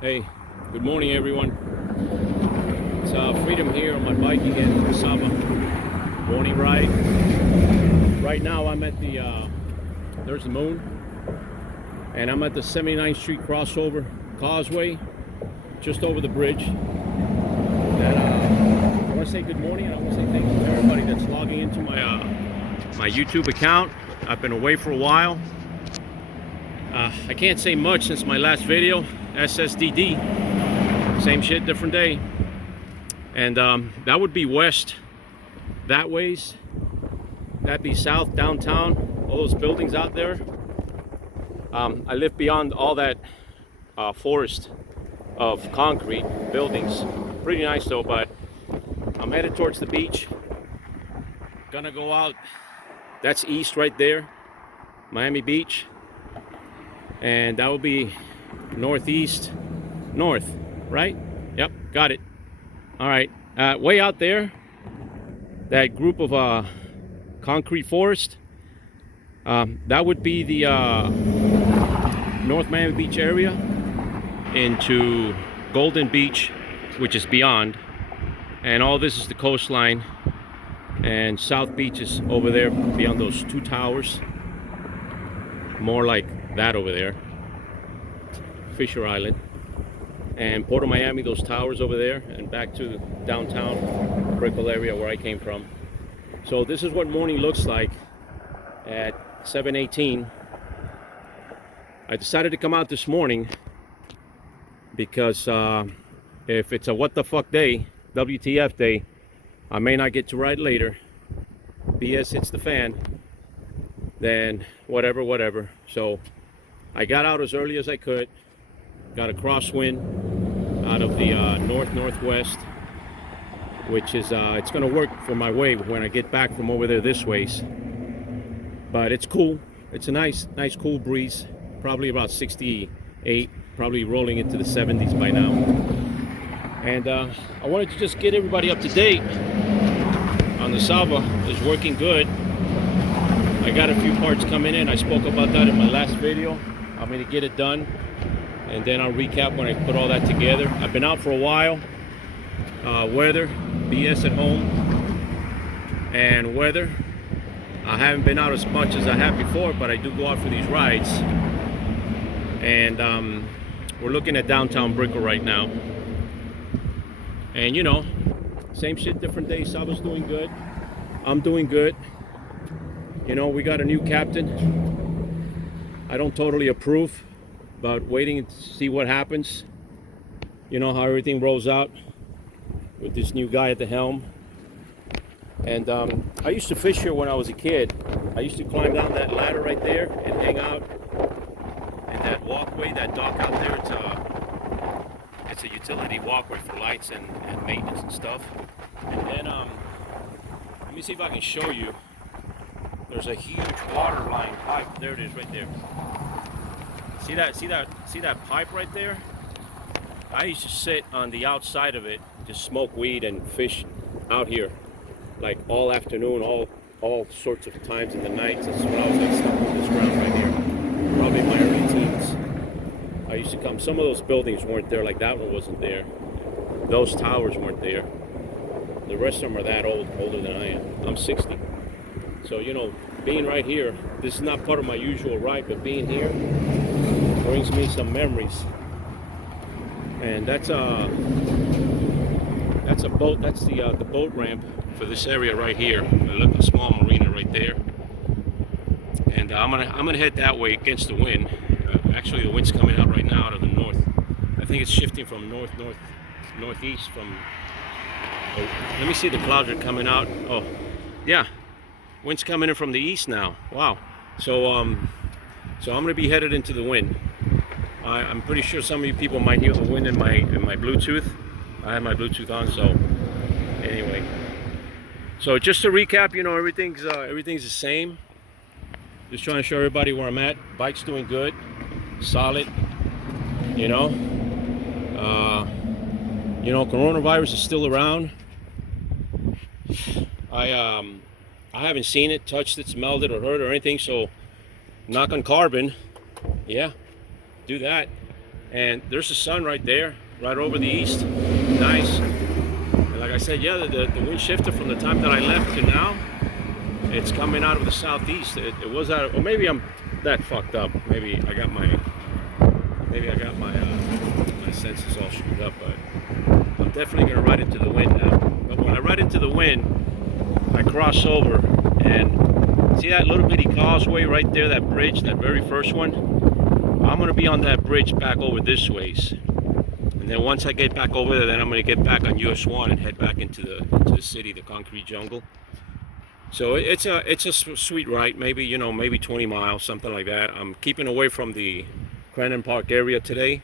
Hey, good morning everyone. It's Freedom here on my bike again, Sava. Morning ride. Right now I'm at there's the moon, and I'm at the 79th Street crossover causeway, just over the bridge. And I want to say good morning, and I want to say thank you to everybody that's logging into my YouTube account. I've been away for a while. I can't say much since my last video, SSDD. Same shit, different day. And that would be west, that ways. That'd be south, downtown, all those buildings out there. I live beyond all that forest of concrete buildings. Pretty nice though, but I'm headed towards the beach. Gonna go out, that's east right there, Miami Beach. And that will be northeast, north, right? Yep, got it. All right, way out there, that group of concrete forest, that would be the North Miami Beach area into Golden Beach, which is beyond. And all this is the coastline, and South Beach is over there beyond those two towers. More like that over there, Fisher Island, and Port of Miami, those towers over there, and back to downtown Brickell area where I came from. So this is what morning looks like at 7:18. I decided to come out this morning because if it's a what the fuck day, WTF day, I may not get to ride later. BS hits the fan, then whatever. So I got out as early as I could, got a crosswind out of the northwest, which is it's gonna work for my way when I get back from over there this ways. But it's cool. It's a nice cool breeze, probably about 68, probably rolling into the 70s by now. And I wanted to just get everybody up to date on the Sava. It's working good. I got a few parts coming in. I spoke about that in my last video. I'm going to get it done, and then I'll recap when I put all that together. I've been out for a while. Weather, BS at home, and weather. I haven't been out as much as I have before, but I do go out for these rides. And we're looking at downtown Brickell right now. And you know, same shit, different day. Sava's doing good. I'm doing good. You know, we got a new captain. I don't totally approve, but waiting to see what happens. You know how everything rolls out with this new guy at the helm. And I used to fish here when I was a kid. I used to climb down that ladder right there and hang out in that walkway, that dock out there. It's a utility walkway for lights and maintenance and stuff. And then let me see if I can show you. There's a huge water line pipe. There it is, right there. See that pipe right there? I used to sit on the outside of it, just smoke weed and fish out here, like all afternoon, all sorts of times in the nights. That's when I was like stuck on this ground right here. Probably in my early teens. I used to come. Some of those buildings weren't there, like that one wasn't there. Those towers weren't there. The rest of them are that old, older than I am. I'm 60. So, you know, being right here, this is not part of my usual ride, but being here brings me some memories. And that's a boat. That's the boat ramp for this area right here. Look, a small marina right there. And I'm gonna head that way against the wind. Actually, the wind's coming out right now out of the north. I think it's shifting from northeast. From let me see, the clouds are coming out. Oh, yeah. Wind's coming in from the east now. Wow. So I'm gonna be headed into the wind. I'm pretty sure some of you people might hear the wind in my Bluetooth. I have my Bluetooth on, so anyway. So just to recap, you know, everything's the same. Just trying to show everybody where I'm at. Bike's doing good, solid. You know, coronavirus is still around. I haven't seen it, touched it, smelled it, or heard or anything, so knock on carbon. Yeah, do that. And there's the sun right there, right over the east. Nice. And like I said, yeah, the wind shifted from the time that I left to now. It's coming out of the southeast. It was out, or maybe I'm that fucked up. Maybe I got my my senses all screwed up. But I'm definitely gonna ride into the wind now. But when I ride into the wind, I cross over and see that little bitty causeway right there, that bridge, that very first one. I'm gonna be on that bridge back over this ways. And then once I get back over there, then I'm gonna get back on US 1 and head back into the city, the concrete jungle. So it's a sweet ride, maybe, you know, maybe 20 miles, something like that. I'm keeping away from the Crandon Park area today,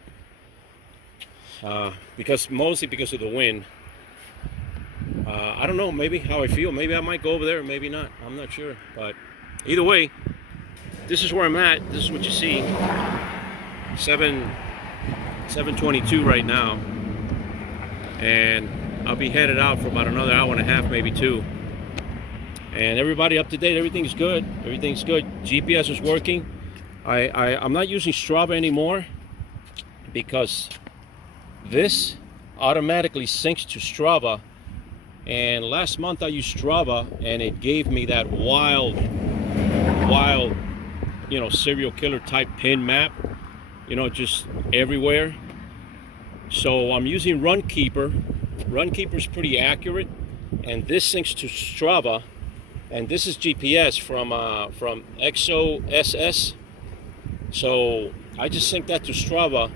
mostly because of the wind. I don't know, maybe how I feel. Maybe I might go over there, maybe not. I'm not sure. But either way, this is where I'm at. This is what you see. 7:22 right now, and I'll be headed out for about another hour and a half, maybe two. And everybody up to date. Everything's good. Everything's good. GPS is working. I'm not using Strava anymore because this automatically syncs to Strava. And last month I used Strava, and it gave me that wild, you know, serial killer type pin map. You know, just everywhere. So I'm using Runkeeper. Runkeeper's pretty accurate, and this syncs to Strava. And this is GPS from XOSS. So I just synced that to Strava,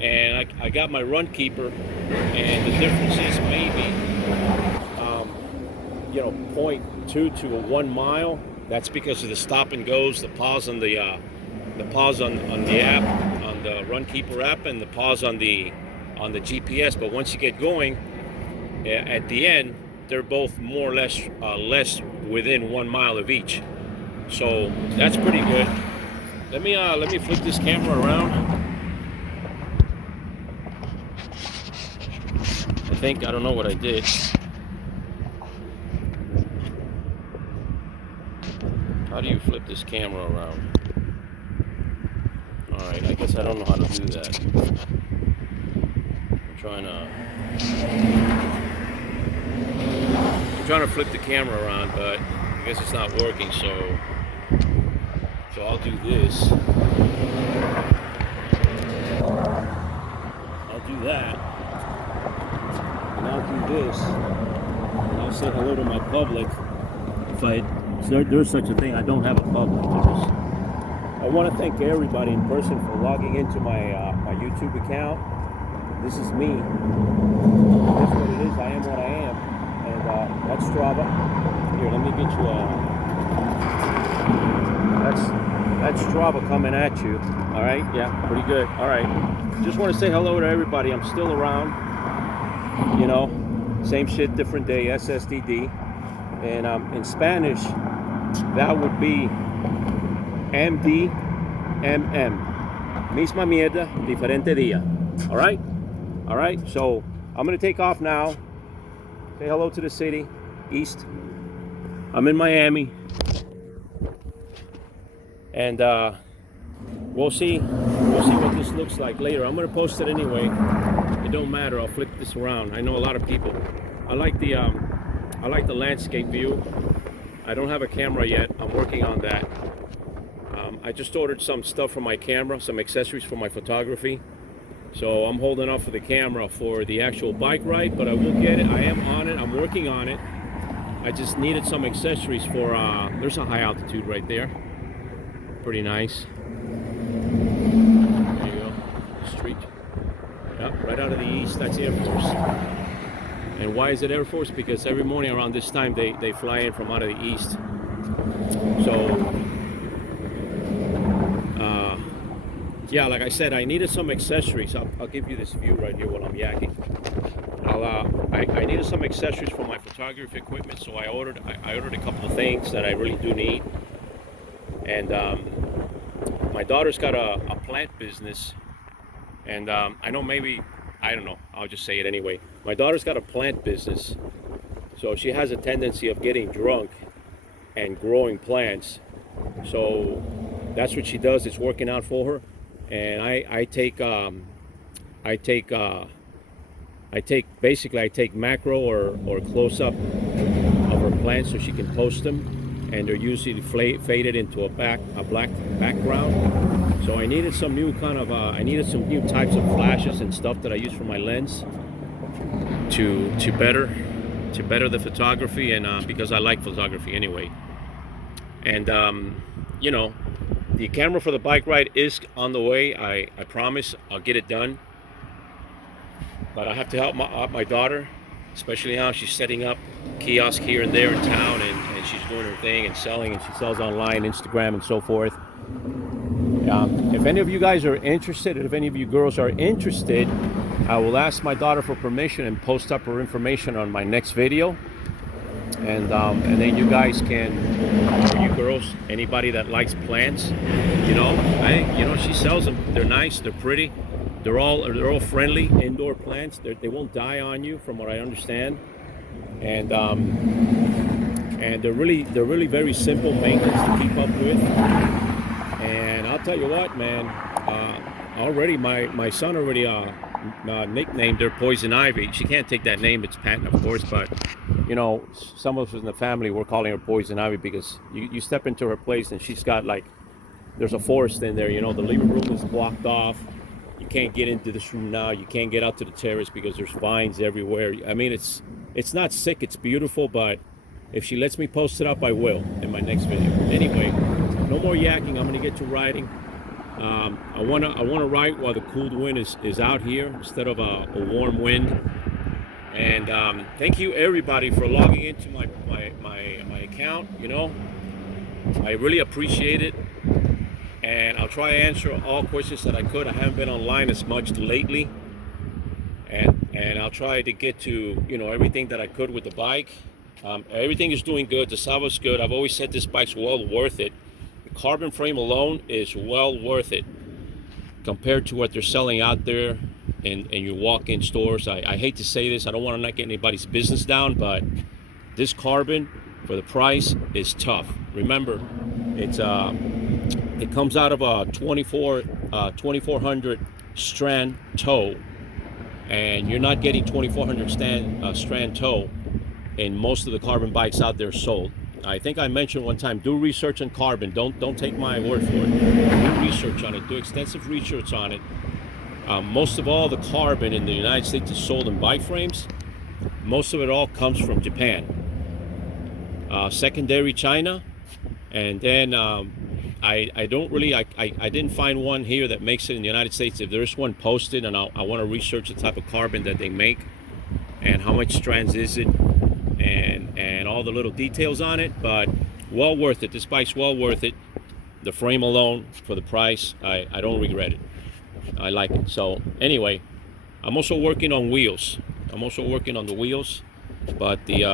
and I got my Runkeeper, and the difference is maybe you know, 0.2 to 1 mile. That's because of the stop and goes, the pause on the pause on the app, on the Runkeeper app, and the pause on the GPS. But once you get going, at the end, they're both more or less within 1 mile of each. So that's pretty good. Let me flip this camera around. I don't know what I did. How do you flip this camera around? Alright, I guess I don't know how to do that. I'm trying to flip the camera around, but I guess it's not working, so I'll do this. I'll do that. And I'll do this. And I'll say hello to my public. If there's such a thing, I don't have a public. I want to thank everybody in person for logging into my YouTube account. This is me. That's what it is. I am what I am. And that's Strava. Here, let me get you that's Strava coming at you. All right, yeah, pretty good. All right, just want to say hello to everybody. I'm still around. You know, same shit, different day. SSDD, and in Spanish, that would be MDMM. Misma mierda, diferente día. All right. All right, so I'm gonna take off now. Say hello to the city, east. I'm in Miami, and we'll see what this looks like later. I'm gonna post it anyway. It don't matter. I'll flip this around. I know a lot of people. I like the landscape view. I don't have a camera yet. I'm working on that. I just ordered some stuff for my camera, some accessories for my photography. So I'm holding off for the camera for the actual bike ride, but I will get it. I am on it. I'm working on it. I just needed some accessories for, there's a high altitude right there. Pretty nice. There you go. Street. Yep, right out of the east. That's Air Force. And why is it Air Force? Because every morning around this time they fly in from out of the east. So yeah, like I said, I needed some accessories. I'll give you this view right here while I'm yakking. I needed some accessories for my photography equipment, so I ordered a couple of things that I really do need. And my daughter's got a plant business, and I know maybe, I don't know, I'll just say it anyway. My daughter's got a plant business, so she has a tendency of getting drunk and growing plants. So that's what she does. It's working out for her. and I take basically I take macro or close up of her plants so she can post them, and they're usually faded into a black background. So I needed some new I needed some new types of flashes and stuff that I use for my lens to better the photography, and because I like photography anyway. And you know, the camera for the bike ride is on the way. I promise I'll get it done. But I have to help my daughter, especially now she's setting up kiosk here and there in town, and she's doing her thing and selling, and she sells online, Instagram, and so forth. If any of you guys are interested, if any of you girls are interested, I will ask my daughter for permission and post up her information on my next video. And then you guys can, or you girls, anybody that likes plants, you know, she sells them. They're nice, they're pretty, they're all friendly indoor plants. They won't die on you, from what I understand, and they're really very simple maintenance to keep up with. And I'll tell you what, man, already my son already nicknamed her Poison Ivy. She can't take that name, it's patent, of course, but you know, some of us in the family, we're calling her Poison Ivy because you step into her place and she's got, like, there's a forest in there. You know, the living room is blocked off. You can't get into this room now. You can't get out to the terrace because there's vines everywhere. I mean, it's not sick, it's beautiful, but if she lets me post it up, I will in my next video. Anyway, no more yakking. I'm gonna get to riding. I wanna ride while the cool wind is out here instead of a warm wind. And thank you everybody for logging into my account. You know, I really appreciate it, and I'll try to answer all questions that I could. I haven't been online as much lately, and I'll try to get to, you know, everything that I could with the bike. Everything is doing good. The Sava's good. I've always said this bike's well worth it. The carbon frame alone is well worth it compared to what they're selling out there in your walk-in stores. I hate to say this, I don't want to not get anybody's business down, but this carbon for the price is tough. Remember, it comes out of a 2400 strand tow, and you're not getting 2400 strand tow in most of the carbon bikes out there sold. I think I mentioned one time, do research on carbon. Don't take my word for it. Do research on it. Do extensive research on it. Most of all the carbon in the United States is sold in bike frames. Most of it all comes from Japan. Secondary China, and then I didn't find one here that makes it in the United States. If there's one posted, and I want to research the type of carbon that they make and how much strands is it, and all the little details on it. But well worth it. This bike's well worth it. The frame alone, for the price, I don't regret it. I like it. So anyway, I'm also working on wheels. I'm also working on the wheels, but the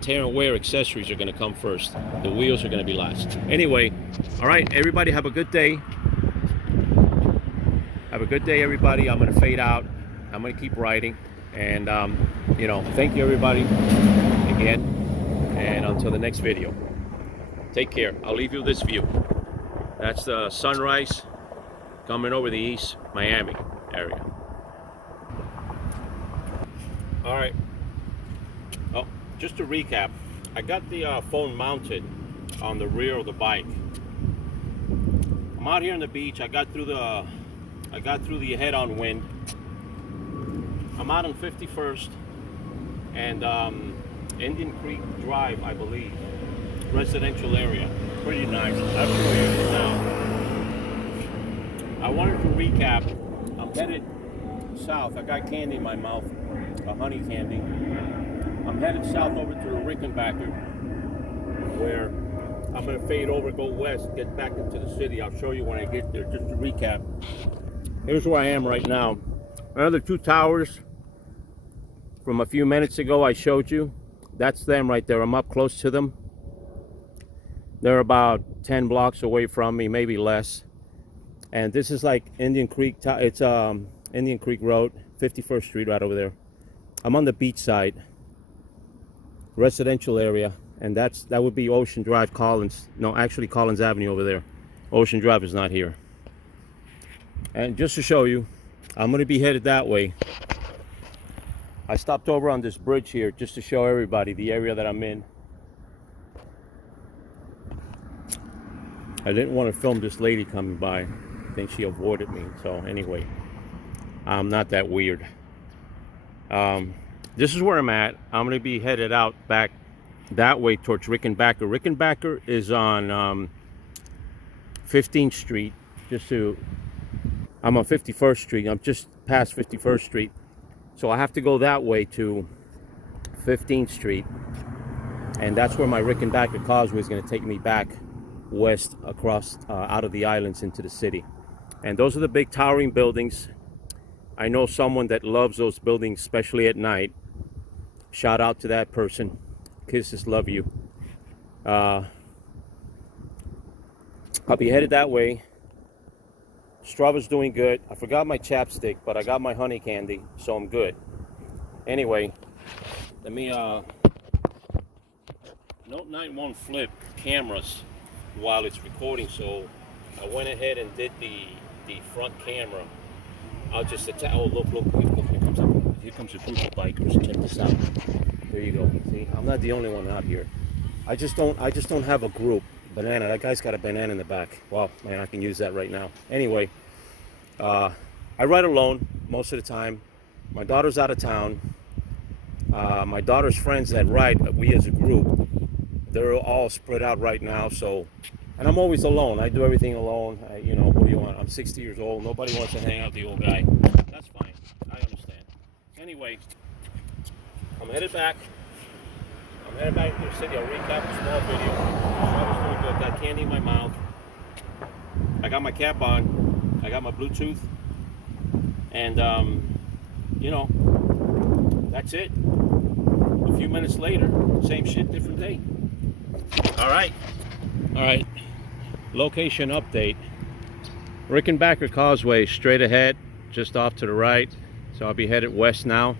tear and wear accessories are going to come first. The wheels are going to be last. Anyway, all right, everybody, have a good day. Have a good day, everybody. I'm going to fade out. I'm going to keep riding, and you know, thank you everybody again, and until the next video, take care. I'll leave you this view. That's the sunrise coming over the East Miami area. All right. Oh, just to recap, I got the phone mounted on the rear of the bike. I'm out here on the beach. I got through the head-on wind. I'm out on 51st and Indian Creek Drive, I believe, residential area. Pretty nice. I'll show you now. I wanted to recap. I'm headed south. I got candy in my mouth, a honey candy. I'm headed south over to the Rickenbacker, where I'm going to fade over, go west, get back into the city. I'll show you when I get there. Just to recap, here's where I am right now. Another two towers from a few minutes ago I showed you. That's them right there. I'm up close to them. They're about 10 blocks away from me, maybe less. And this is like Indian Creek. It's Indian Creek Road, 51st Street, right over there. I'm on the beach side, residential area, and that would be Ocean Drive, Collins. No, actually Collins Avenue over there. Ocean Drive is not here. And just to show you, I'm going to be headed that way. I stopped over on this bridge here just to show everybody the area that I'm in. I didn't want to film this lady coming by. I think she avoided me. So anyway, I'm not that weird. This is where I'm at. I'm going to be headed out back that way towards Rickenbacker. Rickenbacker is on 15th Street. I'm on 51st Street. I'm just past 51st Street. So I have to go that way to 15th Street. And that's where my Rickenbacker Causeway is going to take me back west across out of the islands into the city. And those are the big towering buildings. I know someone that loves those buildings, especially at night. Shout out to that person. Kisses, love you. I'll be headed that way. Strava's doing good. I forgot my chapstick, but I got my honey candy, so I'm good. Anyway, let me Note 9 won't flip cameras while it's recording, so I went ahead and did the front camera. I'll just attach. Oh, look, here comes a group of bikers. Check this out. There you go. See, I'm not the only one out here. I just don't have a group. Banana. That guy's got a banana in the back. Wow, man, I can use that right now. Anyway, I ride alone most of the time. My daughter's out of town. My daughter's friends that ride, we as a group, they're all spread out right now. So, and I'm always alone. I do everything alone. You know, what do you want? I'm 60 years old. Nobody wants to hang out with the old guy. That's fine. I understand. Anyway, I'm headed back. I'm headed back to the city. I'll recap a small video. I was doing good. Got candy in my mouth. I got my cap on. I got my Bluetooth. And, you know, that's it. A few minutes later, same shit, different day. All right. Location update. Rickenbacker Causeway, straight ahead, just off to the right. So I'll be headed west now.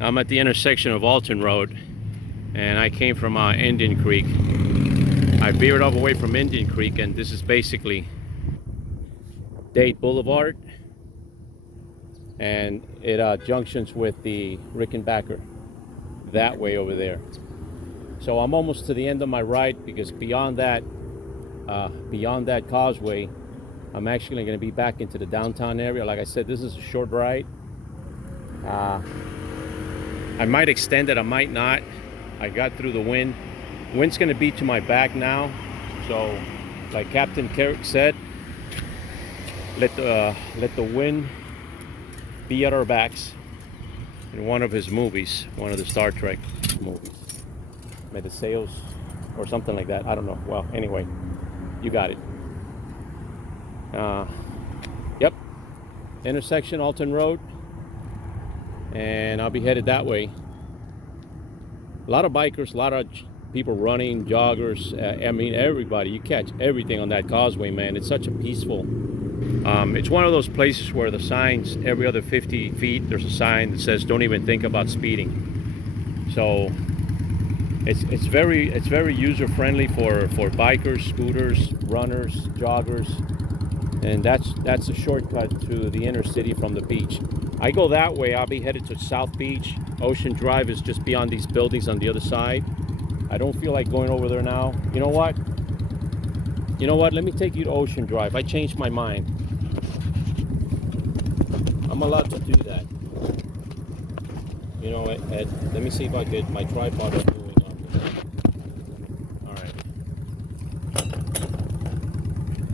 I'm at the intersection of Alton Road, and I came from Indian Creek. I veered up away from Indian Creek, and this is basically Dade Boulevard, and it junctions with the Rickenbacker that way over there. So I'm almost to the end of my ride, because beyond that causeway, I'm actually going to be back into the downtown area. Like I said, this is a short ride. I might extend it, I might not. I got through the wind. Wind's going to be to my back now. So, like Captain Kirk said, let the wind be at our backs. In one of his movies, one of the Star Trek movies. May the sails, or something like that. I don't know. Well, anyway, you got it. Yep. Intersection, Alton Road. And I'll be headed that way. A lot of bikers, a lot of people running, joggers. I mean, everybody. You catch everything on that causeway, man. It's such a peaceful. It's one of those places where the signs, every other 50 feet, there's a sign that says, "Don't even think about speeding." So it's very user friendly for bikers, scooters, runners, joggers, and that's a shortcut to the inner city from the beach. I go that way. I'll be headed to South Beach. Ocean Drive is just beyond these buildings on the other side. I don't feel like going over there now. You know what? Let me take you to Ocean Drive. I changed my mind. I'm allowed to do that. You know, Ed, let me see if I get my tripod up doing on this. All right.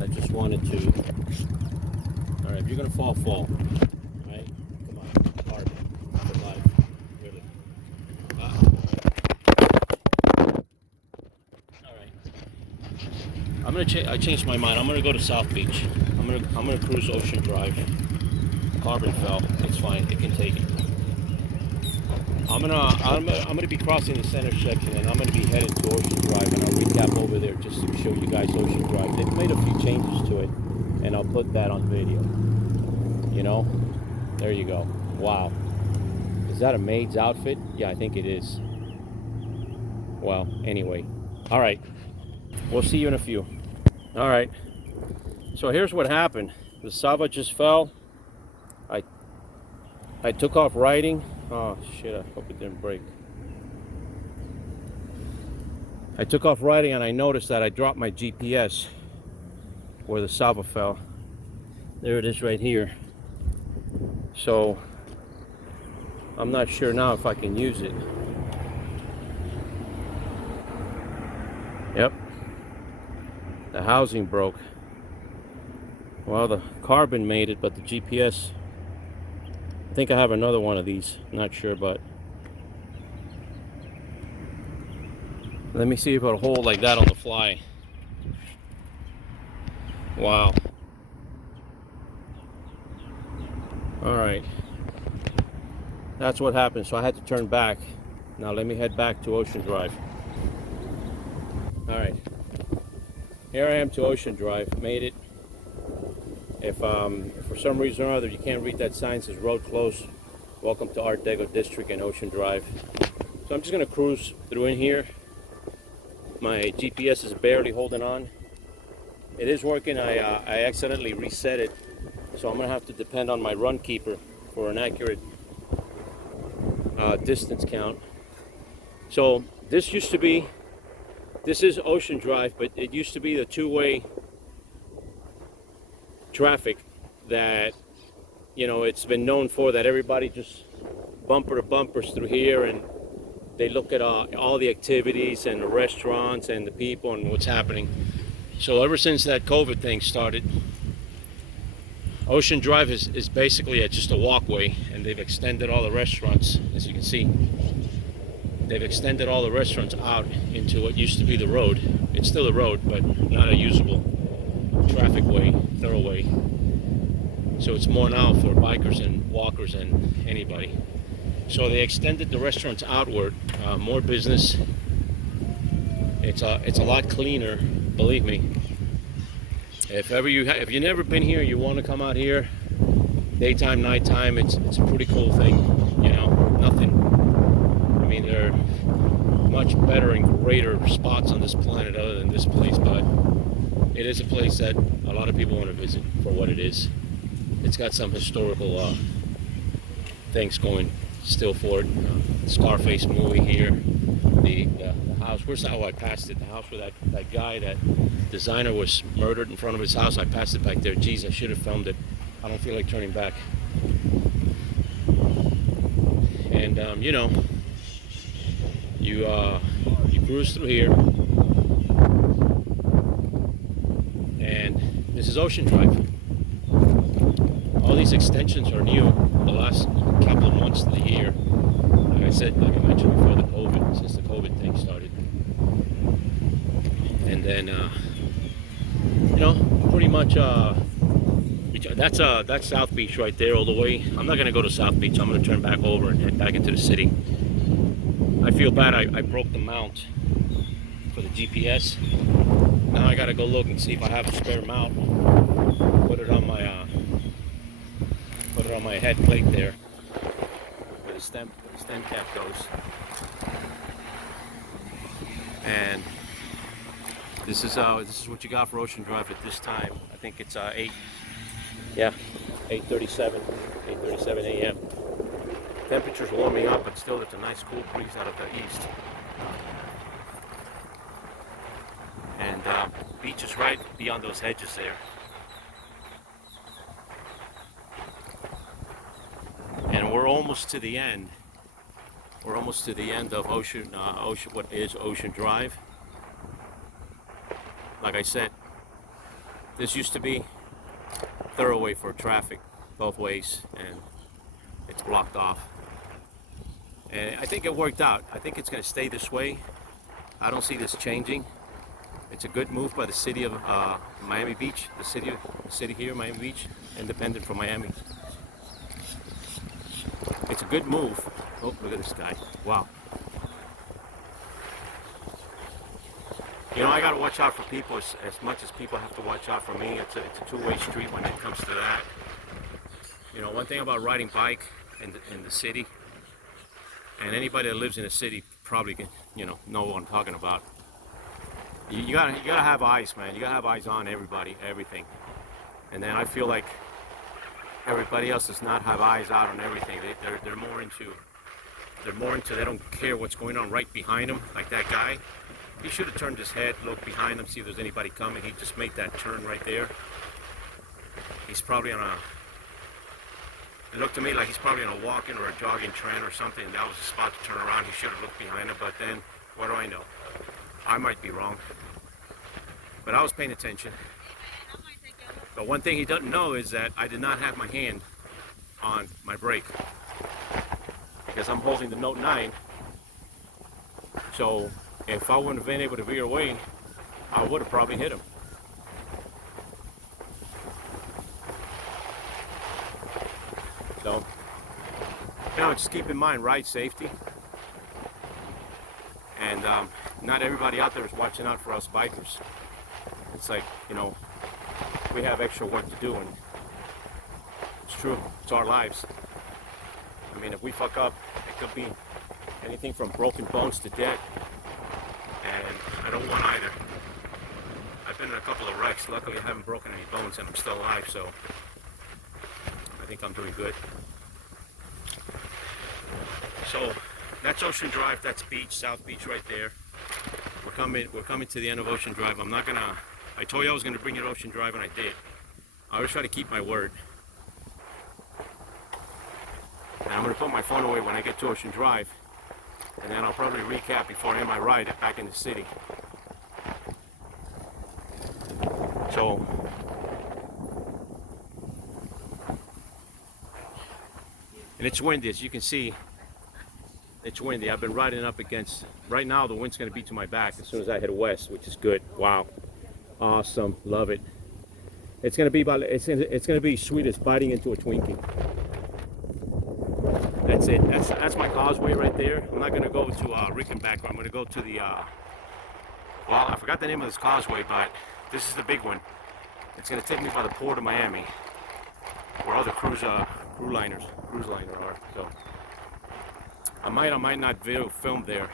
I just wanted to. All right, if you're gonna fall. All right, come on, hard, for life, really. All right. I changed my mind. I'm gonna go to South Beach. I'm gonna cruise Ocean Drive. Carbon fell. It's fine. It can take it. I'm gonna be crossing the center section, and I'm gonna be headed to Ocean Drive, and I'll recap over there just to show you guys Ocean Drive. They've made a few changes to it, and I'll put that on video. You know, there you go. Wow, is that a maid's outfit? Yeah, I think it is. Well, anyway, all right. We'll see you in a few. All right. So here's what happened. The Sava just fell. I I took off riding. Oh shit, I hope it didn't break. I took off riding and I noticed that I dropped my GPS where the Sava fell. There it is right here. So I'm not sure now if I can use it. Yep. The housing broke. Well, the carbon made it, but the GPS, I think I have another one of these. Not sure, but let me see if it'll hold like that on the fly. Wow. All right. That's what happened. So I had to turn back. Now let me head back to Ocean Drive. All right. Here I am to Ocean Drive. Made it. If for some reason or other you can't read that sign, it says road closed. Welcome to Art Deco District and Ocean Drive. So I'm just gonna cruise through in here. My GPS is barely holding on. It is working. I accidentally reset it, so I'm gonna have to depend on my run keeper for an accurate distance count. So this is Ocean Drive, but it used to be the two-way traffic that, you know, it's been known for, that everybody just bumper to bumpers through here, and they look at all the activities and the restaurants and the people and what's happening. So ever since that COVID thing started, Ocean Drive is basically just a walkway, and they've extended all the restaurants, as you can see. They've extended all the restaurants out into what used to be the road. It's still a road, but not a usable traffic way, thoroughway. So it's more now for bikers and walkers and anybody. So they extended the restaurants outward, more business. It's a lot cleaner, believe me. If you've never been here, you want to come out here, daytime, nighttime, it's a pretty cool thing. You know, nothing. I mean, there are much better and greater spots on this planet other than this place, but it is a place that a lot of people want to visit for what it is. It's got some historical things going still for it. Scarface movie here. The house. Where's how I passed it? The house where that guy, that designer, was murdered in front of his house. I passed it back there. Geez, I should have filmed it. I don't feel like turning back. And you know, you cruise through here, and this is Ocean Drive. All these extensions are new the last couple of months of the year. Like I said, like I mentioned before, since the COVID thing started. And then, you know, pretty much, that's South Beach right there all the way. I'm not going to go to South Beach. I'm going to turn back over and head back into the city. I feel bad. I broke the mount for the GPS. Now I got to go look and see if I have a spare mount. Put it on my head plate there, where the stem cap goes. And this is what you got for Ocean Drive at this time. I think it's 8:37 a.m. Temperature's warming up, but still it's a nice cool breeze out of the east. And beach is right beyond those hedges there. And we're almost to the end. We're almost to the end of what is Ocean Drive. Like I said, this used to be a thoroughway for traffic both ways, and it's blocked off. And I think it worked out. I think it's going to stay this way. I don't see this changing. It's a good move by the city of Miami Beach, the city here, Miami Beach, independent from Miami. It's a good move. Oh, look at this guy. Wow. You know, I got to watch out for people as much as people have to watch out for me. It's a two-way street when it comes to that. You know, one thing about riding bike in the city, and anybody that lives in a city probably can, know what I'm talking about. You gotta have eyes, man. You gotta have eyes on everybody, everything. And then I feel like everybody else does not have eyes out on everything. They're more into, they don't care what's going on right behind them. Like that guy, he should have turned his head, looked behind him, see if there's anybody coming. He just made that turn right there. He's probably on a, it looked to me like he's probably on a walking or a jogging trend or something. That was the spot to turn around. He should have looked behind him, but then, what do I know? I might be wrong. But I was paying attention. But one thing he doesn't know is that I did not have my hand on my brake, because I'm holding the Note 9. So if I wouldn't have been able to veer away, I would have probably hit him. So, just keep in mind, ride safety. And not everybody out there is watching out for us bikers. It's like, we have extra work to do, and it's true, it's our lives. I mean, if we fuck up, it could be anything from broken bones to death, and I don't want either. I've been in a couple of wrecks. Luckily I haven't broken any bones and I'm still alive, so I think I'm doing good. So that's Ocean Drive, that's beach, South Beach right there. We're coming to the end of Ocean Drive. I told you I was going to bring you to Ocean Drive, and I did. I always try to keep my word. And I'm going to put my phone away when I get to Ocean Drive, and then I'll probably recap before I end my ride back in the city. So, and it's windy, as you can see. It's windy. I've been riding up against, right now the wind's going to be to my back as soon as I head west, which is good. Wow. Awesome. Love it. It's going to be it's going to be sweet as biting into a Twinkie. That's it. That's my causeway right there. I'm not going to go to Rickenbacker. I'm going to go to the well, I forgot the name of this causeway, but this is the big one. It's going to take me by the port of Miami, where all the cruise liner are. So I might not film there,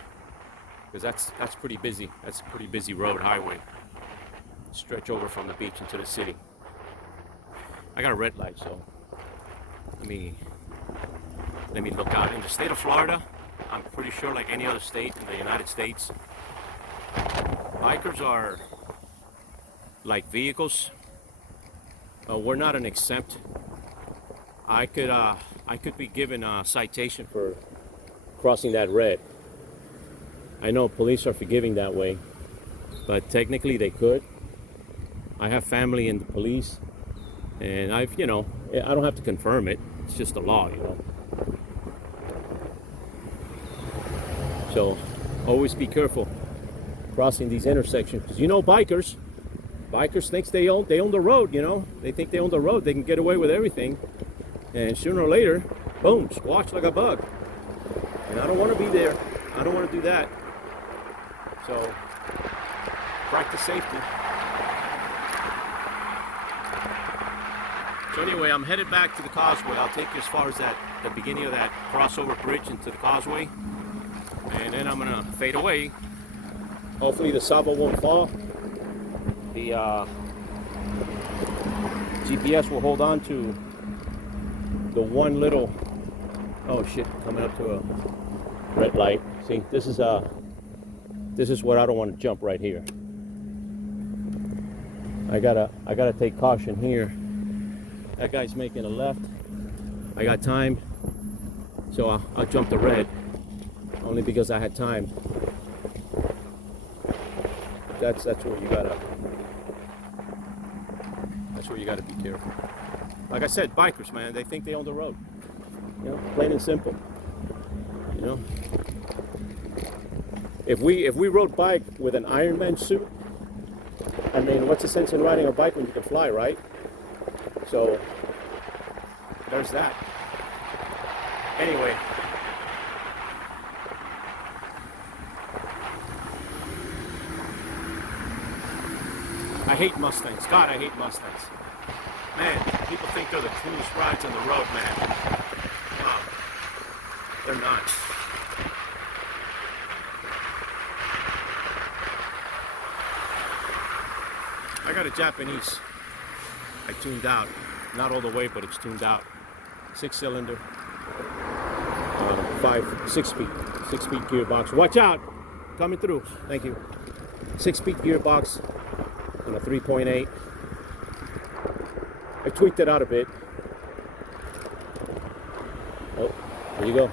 because that's pretty busy. That's a pretty busy highway. Stretch over from the beach into the city. I got a red light, so let me look out. In the state of Florida, I'm pretty sure, like any other state in the United States, bikers are like vehicles. We're not an exempt. I could be given a citation for crossing that red. I know police are forgiving that way, but technically they could. I have family in the police, and I don't have to confirm it. It's just the law, So always be careful crossing these intersections, because bikers think they own the road. They think they own the road. They can get away with everything, and sooner or later, boom, squash like a bug. And I don't want to be there. I don't want to do that. So practice safety. So anyway, I'm headed back to the causeway. I'll take you as far as the beginning of that crossover bridge into the causeway, and then I'm gonna fade away. Hopefully the Sava won't fall. The GPS will hold on to the one little, oh shit, coming up to a red light. See, this is what I don't want to jump right here. I gotta take caution here. That guy's making a left. I got time, so I'll jump the red, only because I had time. That's where you gotta be careful. Like I said, bikers, man, they think they own the road. Plain and simple. If we rode bike with an Iron Man suit, I mean, what's the sense in riding a bike when you can fly, right? So there's that. Anyway, I hate Mustangs. God, I hate Mustangs. Man, people think they're the coolest rides on the road, man. Wow. They're not. I got a Japanese I tuned out. Not all the way, but it's tuned out. 6-cylinder, 6-speed gearbox. Watch out, coming through. Thank you. 6-speed gearbox and a 3.8. I tweaked it out a bit. Oh, there you go.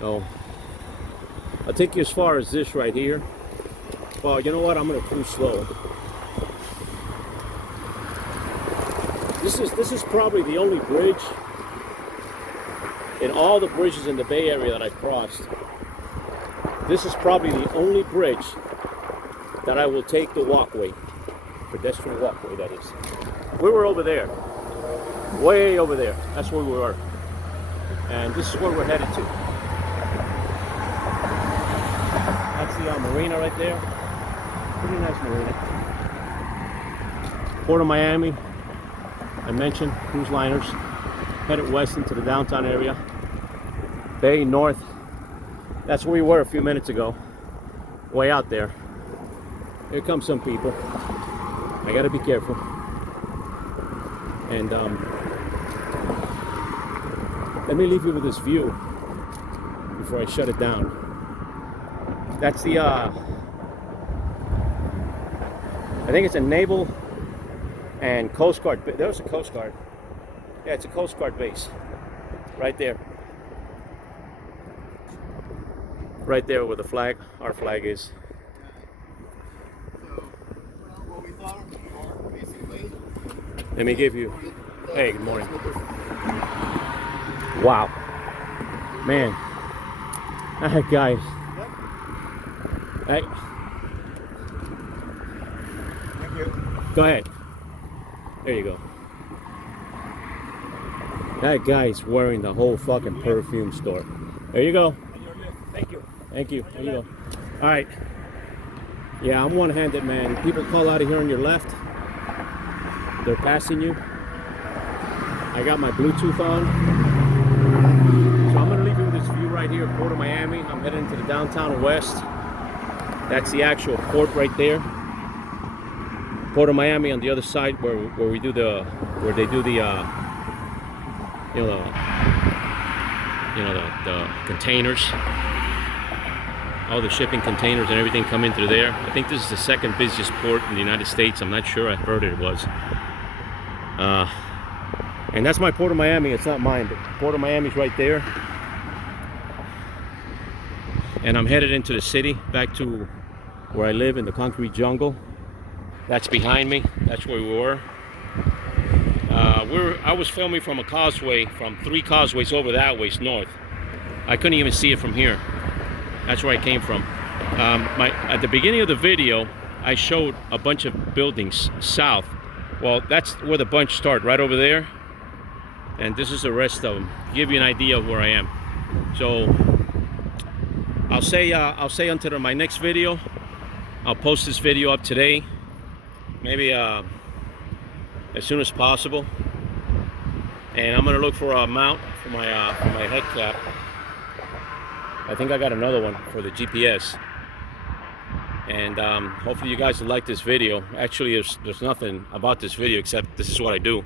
Oh, I'll take you as far as this right here. Well, you know what? I'm gonna cruise slow. This is probably the only bridge in all the bridges in the Bay Area that I've crossed. This is probably the only bridge that I will take the walkway, pedestrian walkway, that is. We were over there, way over there. That's where we were, and this is where we're headed to. That's the marina right there. Pretty nice marina. Port of Miami. I mentioned cruise liners headed west into the downtown area. Bay north. That's where we were a few minutes ago. Way out there. Here come some people. I gotta be careful. And let me leave you with this view before I shut it down. That's the I think it's a naval and Coast Guard. There's a Coast Guard. Yeah, it's a Coast Guard base. Right there. Right there where the flag, our flag is. So, what we thought of New York, basically. Let me give you. Hey, good morning. Wow. Man. Alright, guys. Hey. Thank you. Go ahead. There you go. That guy's wearing the whole fucking perfume store. There you go. Thank you. Thank you. There you go. All right. Yeah, I'm one-handed, man. People call out of here on your left. They're passing you. I got my Bluetooth on. So I'm going to leave you with this view right here, Port of Miami. I'm heading into the downtown west. That's the actual port right there. Port of Miami on the other side, where we do the, where they do the, the containers, all the shipping containers and everything come in through there. I think this is the second busiest port in the United States. I'm not sure. I heard it was. And that's my Port of Miami. It's not mine, but Port of Miami's right there. And I'm headed into the city, back to where I live in the concrete jungle. That's behind me. That's where we were. I was filming from a causeway, from 3 causeways over that way north. I couldn't even see it from here. That's where I came from. At the beginning of the video, I showed a bunch of buildings south. Well, that's where the bunch start, right over there. And this is the rest of them. Give you an idea of where I am. So I'll say until my next video. I'll post this video up today, maybe as soon as possible. And I'm gonna look for a mount for my head cap. I think I got another one for the GPS. And hopefully you guys will like this video. Actually, there's nothing about this video except this is what I do.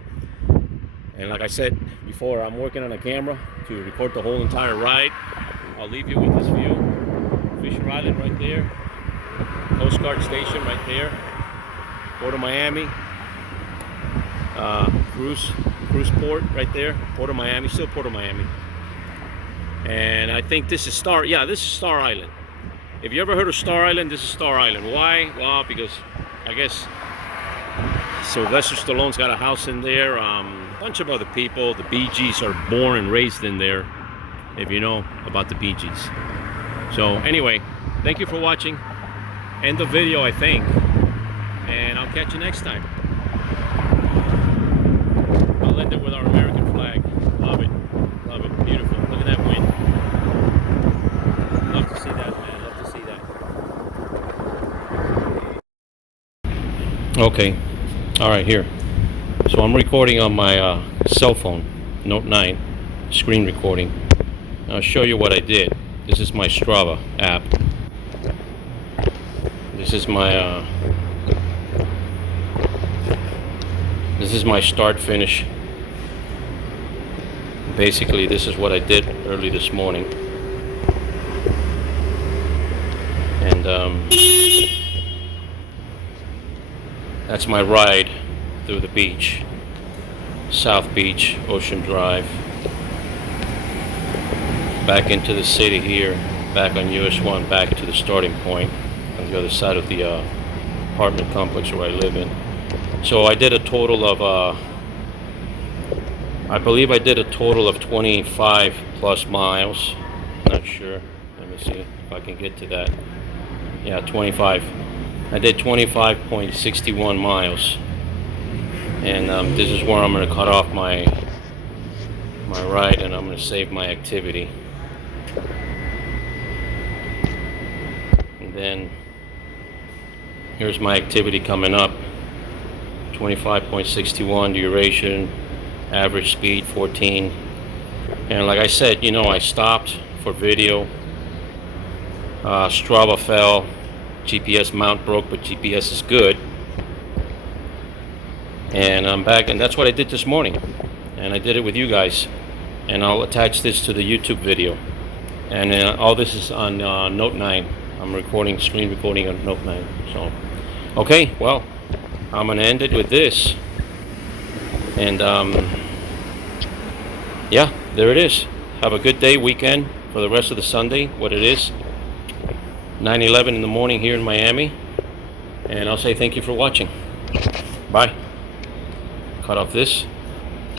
And like I said before, I'm working on a camera to record the whole entire ride. I'll leave you with this view. Fisher Island right there. Coast Guard station right there. Port of Miami. Cruise port right there. Port of Miami, still Port of Miami. And I think this is this is Star Island. If you ever heard of Star Island, this is Star Island. Why? Well, because I guess Sylvester Stallone's got a house in there. A bunch of other people. The Bee Gees are born and raised in there, if you know about the Bee Gees. So anyway, thank you for watching. End the video, I think. And I'll catch you next time. I'll end it with our American flag. Love it. Love it. Beautiful. Look at that wind. Love to see that, man. Love to see that. Okay. Alright, here. So I'm recording on my cell phone, Note 9, screen recording. I'll show you what I did. This is my Strava app. This is my This is my start finish. Basically, this is what I did early this morning. And that's my ride through the beach. South Beach, Ocean Drive. Back into the city here, back on US 1, back to the starting point on the other side of the apartment complex where I live in. So I did a total of, I believe I did a total of 25 plus miles. Not sure. Let me see if I can get to that. Yeah, 25. I did 25.61 miles. And this is where I'm going to cut off my ride, and I'm going to save my activity. And then here's my activity coming up. 25.61 duration, average speed 14. And like I said, I stopped for video. Strava fell, GPS mount broke, but GPS is good. And I'm back, and that's what I did this morning. And I did it with you guys. And I'll attach this to the YouTube video. And all this is on Note 9. I'm screen recording on Note 9. So, okay, well, I'm gonna end it with this. And yeah, there it is. Have a good day, weekend, for the rest of the Sunday, what it is. 9:11 in the morning here in Miami. And I'll say thank you for watching. Bye. Cut off this.